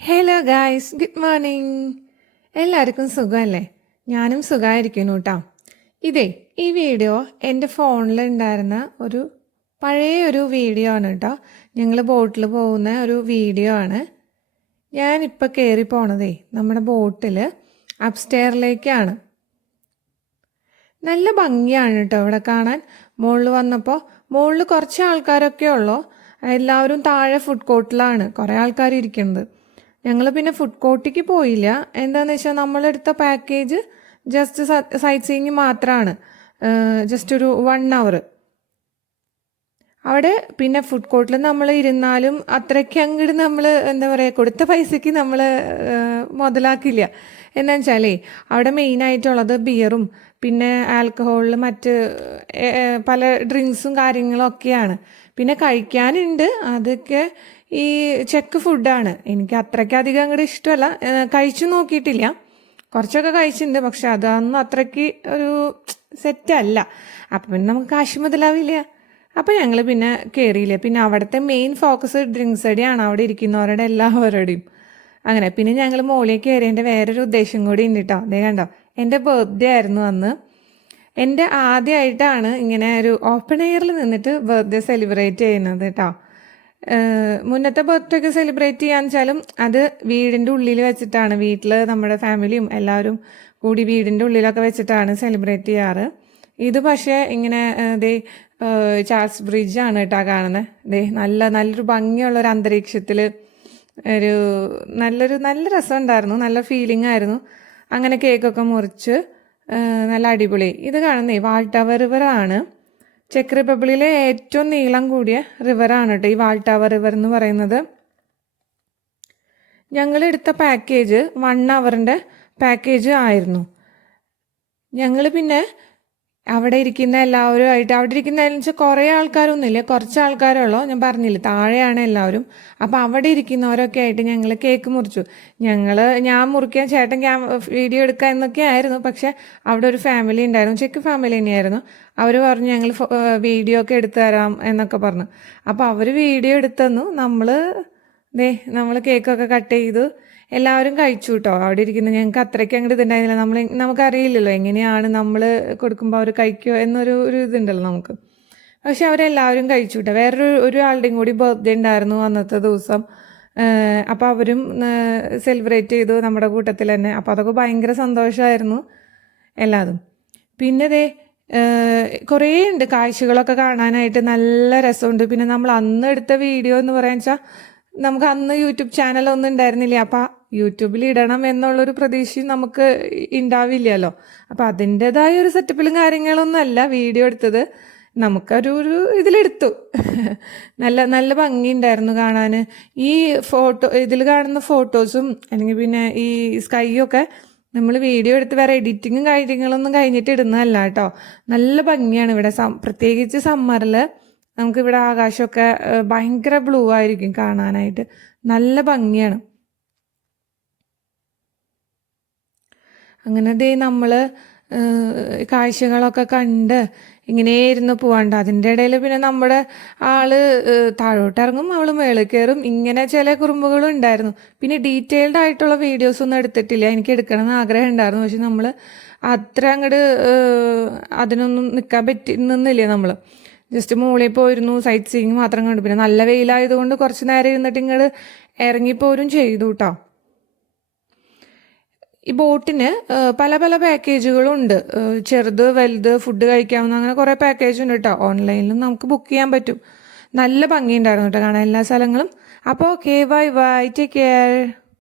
Hello guys, good morning. എല്ലാവർക്കും സുഖമല്ലേ? ഞാനും സുഖമായിരിക്കുന്നു കേട്ടോ. ഈ വീഡിയോ എൻ്റെ ഫോണിലുണ്ടായിരുന്ന പഴയ വീഡിയോ ആണ് കേട്ടോ. ഞങ്ങൾ ബോട്ടിൽ പോകുന്ന ഒരു വീഡിയോ ആണ്. ഞാനിപ്പോൾ കയറി പോണതേ നമ്മുടെ ബോട്ടിൽ അപ്സ്റ്റെയറിലേക്കാണ്. നല്ല ഭംഗിയാണ് കേട്ടോ ഇവിടെ കാണാൻ. മുകളിൽ വന്നപ്പോൾ മുകളിൽ കുറച്ച് ആൾക്കാരൊക്കെ ഉള്ളൂ. എല്ലാവരും താഴെ ഫുഡ് കോർട്ടിലാണ് കുറേ ആൾക്കാർ ഇരിക്കുന്നത്. ഞങ്ങൾ പിന്നെ ഫുഡ് കോർട്ടിലേക്ക് പോയില്ല. എന്താണെന്ന് വെച്ചാൽ നമ്മളെടുത്ത പാക്കേജ് ജസ്റ്റ് സൈറ്റ് സീയിങ് മാത്രമാണ്. ജസ്റ്റ് ഒരു 1 hour അവിടെ. പിന്നെ ഫുഡ് കോർട്ടിൽ നമ്മൾ ഇരുന്നാലും അത്രയ്ക്ക് അങ്ങോട്ട് നമ്മൾ എന്താ പറയുക, കൊടുത്ത പൈസയ്ക്ക് നമ്മൾ മുതലാക്കില്ല. എന്താണെന്ന് വെച്ചാലേ അവിടെ മെയിനായിട്ടുള്ളത് ബിയറും പിന്നെ ആൽക്കഹോളിൽ മറ്റ് പല ഡ്രിങ്ക്സും കാര്യങ്ങളും ഒക്കെയാണ്. പിന്നെ കഴിക്കാനുണ്ട്, അതൊക്കെ ഈ ചെക്ക് ഫുഡാണ്. എനിക്ക് അത്രയ്ക്കധികം അങ്ങോട്ട് ഇഷ്ടമല്ല. കഴിച്ചു നോക്കിയിട്ടില്ല, കുറച്ചൊക്കെ കഴിച്ചിട്ടുണ്ട്. പക്ഷെ അതൊന്നും അത്രയ്ക്ക് ഒരു സെറ്റല്ല. അപ്പം പിന്നെ നമുക്ക് കാശ് മുതലാവില്ല. അപ്പം ഞങ്ങൾ പിന്നെ കയറിയില്ല. പിന്നെ അവിടുത്തെ മെയിൻ ഫോക്കസ് ഡ്രിങ്ക്സ് അടിയാണ്, അവിടെ ഇരിക്കുന്നവരുടെ എല്ലാവരുടെയും. അങ്ങനെ പിന്നെ ഞങ്ങൾ മുകളിൽ കയറിയതിൻ്റെ വേറൊരു ഉദ്ദേശം കൂടി ഉണ്ട് കേട്ടോ. അതേ കണ്ടോ, എൻ്റെ ബർത്ത്ഡേ ആയിരുന്നു അന്ന്. എൻ്റെ ആദ്യമായിട്ടാണ് ഇങ്ങനെ ഒരു ഓപ്പൺ എയറിൽ നിന്നിട്ട് ബർത്ത്ഡേ സെലിബ്രേറ്റ് ചെയ്യുന്നത് കേട്ടോ. മുന്നത്തെ ബർത്ത്ഡേ ഒക്കെ സെലിബ്രേറ്റ് ചെയ്യാന്ന് വെച്ചാലും അത് വീടിൻ്റെ ഉള്ളിൽ വെച്ചിട്ടാണ്. വീട്ടിൽ നമ്മുടെ ഫാമിലിയും എല്ലാവരും കൂടി വീടിൻ്റെ ഉള്ളിലൊക്കെ വെച്ചിട്ടാണ് സെലിബ്രേറ്റ് ചെയ്യാറ്. ഇത് പക്ഷേ ഇങ്ങനെ ചാൾസ് ബ്രിഡ്ജാണ് കേട്ടോ കാണുന്നത്. നല്ലൊരു ഭംഗിയുള്ളൊരു അന്തരീക്ഷത്തിൽ നല്ല രസമുണ്ടായിരുന്നു, നല്ല ഫീലിംഗ് ആയിരുന്നു. അങ്ങനെ കേക്കൊക്കെ മുറിച്ച് നല്ല അടിപൊളി. ഇത് കാണുന്നേ വാൾട്ടവ റിവറാണ്. ചെക്ക് റിപ്പബ്ലിക്കിലെ ഏറ്റവും നീളം കൂടിയ റിവറാണ് കേട്ടോ ഈ വാൾട്ടവ റിവർ എന്ന് പറയുന്നത്. ഞങ്ങളെടുത്ത പാക്കേജ് 1 hourൻ്റെ പാക്കേജ് ആയിരുന്നു. ഞങ്ങൾ പിന്നെ അവിടെ ഇരിക്കുന്ന എല്ലാവരുമായിട്ട്, അവിടെ ഇരിക്കുന്നതെന്ന് വെച്ചാൽ കുറേ ആൾക്കാരൊന്നുമില്ല, കുറച്ച് ആൾക്കാരുള്ളൂ. ഞാൻ പറഞ്ഞില്ല താഴെയാണ് എല്ലാവരും. അപ്പോൾ അവിടെ ഇരിക്കുന്നവരൊക്കെ ആയിട്ട് ഞങ്ങൾ കേക്ക് മുറിച്ചു. ഞാൻ മുറിക്കാൻ, ചേട്ടൻ വീഡിയോ എടുക്കുക എന്നൊക്കെ ആയിരുന്നു. പക്ഷെ അവിടെ ഒരു ഫാമിലി ഉണ്ടായിരുന്നു, ചെക്ക് ഫാമിലി തന്നെയായിരുന്നു. അവർ പറഞ്ഞു ഞങ്ങൾ വീഡിയോ ഒക്കെ എടുത്തു തരാം എന്നൊക്കെ പറഞ്ഞു. അപ്പോൾ അവർ വീഡിയോ എടുത്തു. നമ്മൾ കേക്കൊക്കെ കട്ട് ചെയ്തു, എല്ലാവരും കഴിച്ചു കേട്ടോ. അവിടെ ഇരിക്കുന്നത് ഞങ്ങൾക്ക് അത്രയ്ക്ക് അങ്ങോട്ട് ഇതുണ്ടായിരുന്നില്ല. നമുക്കറിയില്ലല്ലോ എങ്ങനെയാണ് നമ്മൾ കൊടുക്കുമ്പോൾ അവർ കഴിക്കുമോ എന്നൊരു ഇതുണ്ടല്ലോ നമുക്ക്. പക്ഷെ അവരെല്ലാവരും കഴിച്ചു കേട്ടോ. ഒരാളുടെയും കൂടി ബർത്ത്ഡേ ഉണ്ടായിരുന്നു അന്നത്തെ ദിവസം. അപ്പോൾ അവരും സെലിബ്രേറ്റ് ചെയ്തു നമ്മുടെ കൂട്ടത്തിൽ തന്നെ. അപ്പോൾ അതൊക്കെ ഭയങ്കര സന്തോഷമായിരുന്നു എല്ലാതും. പിന്നെ കുറേ ഉണ്ട് കാഴ്ചകളൊക്കെ കാണാനായിട്ട്, നല്ല രസമുണ്ട്. പിന്നെ നമ്മൾ അന്ന് എടുത്ത വീഡിയോ എന്ന് പറയാൻ വെച്ചാൽ നമുക്ക് അന്ന് യൂട്യൂബ് ചാനലൊന്നും ഉണ്ടായിരുന്നില്ല. അപ്പം യൂട്യൂബിൽ ഇടണം എന്നുള്ളൊരു പ്രതീക്ഷയും നമുക്ക് ഉണ്ടാവില്ലല്ലോ. അപ്പം അതിൻ്റെതായ ഒരു സെറ്റപ്പിലും കാര്യങ്ങളൊന്നും അല്ല വീഡിയോ എടുത്തത്. നമുക്കൊരു ഇതിലെടുത്തു. നല്ല ഭംഗിയുണ്ടായിരുന്നു കാണാൻ. ഈ ഇതിൽ കാണുന്ന ഫോട്ടോസും അല്ലെങ്കിൽ പിന്നെ ഈ സ്കൈയൊക്കെ നമ്മൾ വീഡിയോ എടുത്ത് വേറെ എഡിറ്റിങ്ങും കാര്യങ്ങളൊന്നും കഴിഞ്ഞിട്ട് ഇടുന്നതല്ല കേട്ടോ. നല്ല ഭംഗിയാണ് ഇവിടെ. പ്രത്യേകിച്ച് സമ്മറിൽ നമുക്കിവിടെ ആകാശമൊക്കെ ഭയങ്കര ബ്ലൂ ആയിരിക്കും കാണാനായിട്ട്. നല്ല ഭംഗിയാണ്. അങ്ങനെ നമ്മൾ കാഴ്ചകളൊക്കെ കണ്ട് ഇങ്ങനെ ഇരുന്ന് പോവാണ്ട്. അതിൻ്റെ ഇടയിൽ പിന്നെ നമ്മുടെ ആള് താഴോട്ടിറങ്ങും, അവൾ മേളിൽ കയറും. ഇങ്ങനെ ചില കുറുമ്പുകളും ഉണ്ടായിരുന്നു. പിന്നെ ഡീറ്റെയിൽഡ് ആയിട്ടുള്ള വീഡിയോസ് ഒന്നും എടുത്തിട്ടില്ല. എനിക്ക് എടുക്കണമെന്ന് ആഗ്രഹം ഉണ്ടായിരുന്നു. പക്ഷെ നമ്മൾ അത്ര അങ്ങോട്ട് അതിനൊന്നും നിന്നില്ല. നമ്മൾ ജസ്റ്റ് മുകളിൽ പോയിരുന്നു, സൈറ്റ് സീയിങ് മാത്രം കണ്ടു. പിന്നെ നല്ല വെയിലായതുകൊണ്ട് കുറച്ച് നേരം ഇരുന്നിട്ട് ഇങ്ങോട്ട് ഇറങ്ങിപ്പോരും ചെയ്തു കേട്ടോ. ഈ ബോട്ടിന് പല പല പാക്കേജുകളും ഉണ്ട്. ചെറുത് വലുത് ഫുഡ് കഴിക്കാവുന്ന അങ്ങനെ കുറേ പാക്കേജ് ഉണ്ട് കേട്ടോ. ഓൺലൈനിലും നമുക്ക് ബുക്ക് ചെയ്യാൻ പറ്റും. നല്ല ഭംഗിയുണ്ടായിരുന്നു കേട്ടോ കാണാൻ എല്ലാ സ്ഥലങ്ങളും. അപ്പോൾ okay, bye bye, take care.